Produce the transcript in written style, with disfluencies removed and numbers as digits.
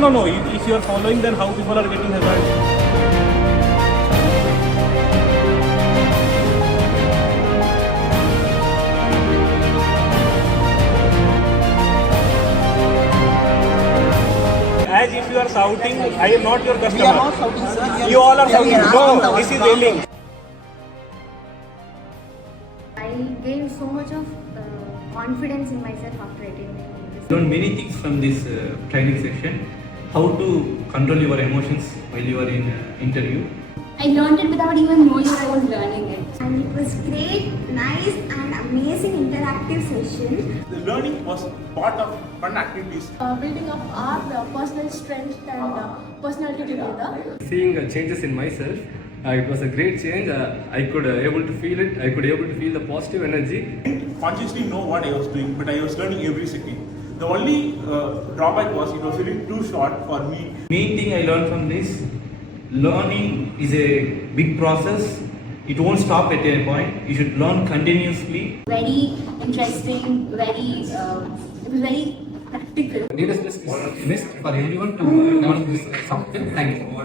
No. If you are following, then how people are getting hazard? As if you are shouting, I am not your customer. We are not shouting, sir. You all are shouting. No, No, this is yelling. I gained so much of confidence in myself after attending this. Learned many things from this training session. How to control your emotions while you are in interview. I learned it without even knowing I was learning it. And it was great, nice and amazing interactive session. The learning was part of fun activities. Building up our personal strength and personality together. Seeing changes in myself, it was a great change. I could able to feel it. I could able to feel the positive energy. I didn't consciously know what I was doing, but I was learning every second. The only drawback was it was really too short for me. Main thing I learned from this, learning is a big process. It won't stop at any point. You should learn continuously. Very interesting, it was very practical. Needless is missed for everyone to learn this something. Thank you.